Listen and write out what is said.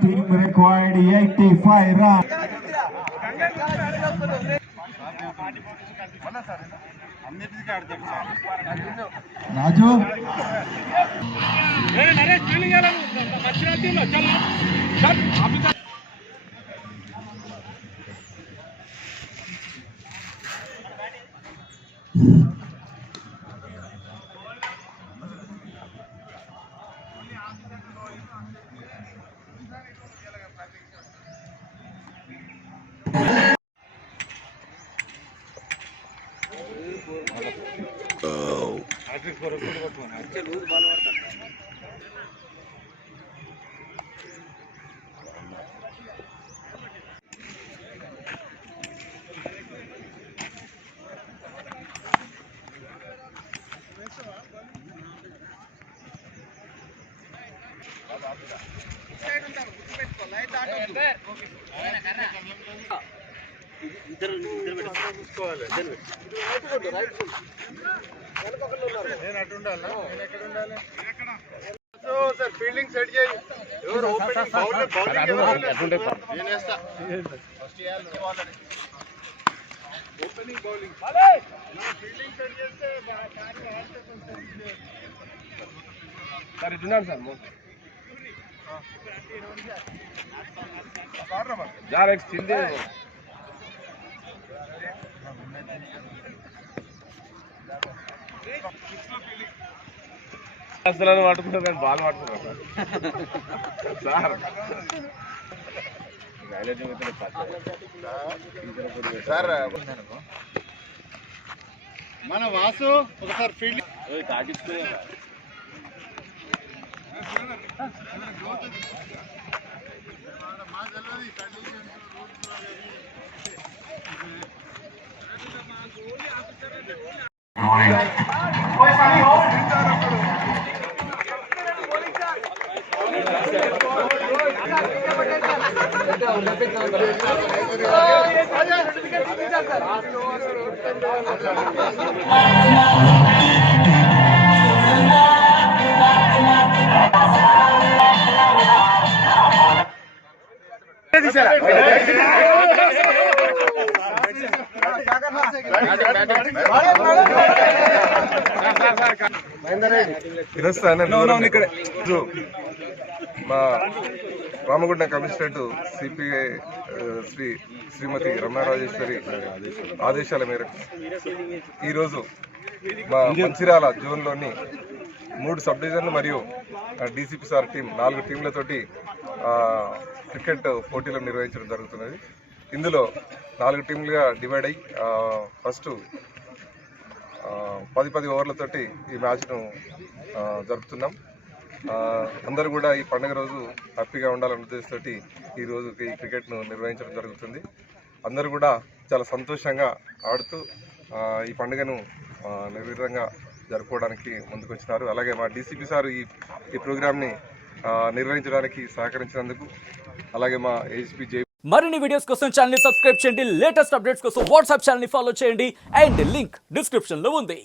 team required 85 runs. Raju. Fielding set చేయి. ఎవరు opening bowling bowling fielding set చేస్తే sir ఇటున్నాను sir జారెక్స్ చింది అసలు పట్టుకుంటారు కానీ బాల్ పట్టుకుంటారు సార్ సార్ మన వాసు ఒకసారి ఫీల్డింగ్ తాకించుకునే మా రామగుండ కమిషనరేట్ సిపిఐ శ్రీమతి రమణారాజేశ్వరి ఆదేశాల మేరకు ఈరోజు మా మంచిర్యాల జోన్లోని 3 సబ్ డివిజన్లు మరియు డీసీపీ సార్ టీం 4 టీంలతోటి క్రికెట్ పోటీలు నిర్వహించడం జరుగుతున్నది. ఇందులో 4 టీంలుగా డివైడ్ అయ్యి ఫస్ట్ 10 ఓవర్లతోటి ఈ మ్యాచ్ను జరుపుతున్నాం. అందరూ కూడా ఈ పండుగ రోజు హ్యాపీగా ఉండాలనే ఉద్దేశంతో ఈరోజు ఈ క్రికెట్ను నిర్వహించడం జరుగుతుంది. అందరూ కూడా చాలా సంతోషంగా ఆడుతూ ఈ పండుగను నిర్విధంగా జరుపుకోవడానికి ముందుకొచ్చినారు. అలాగే మా డీసీపీ సార్ ఈ ప్రోగ్రామ్ని నిర్వహించడానికి సహకరించినందుకు, అలాగే మా ఏసీపీ జై. మరిన్ని వీడియోస్ కోసం ఛానల్ ని సబ్స్క్రైబ్ చేయండి. లేటెస్ట్ అప్డేట్స్ కోసం వాట్సాప్ ఛానల్ ని ఫాలో చేయండి. అండ్ లింక్ డిస్క్రిప్షన్ లో ఉంది.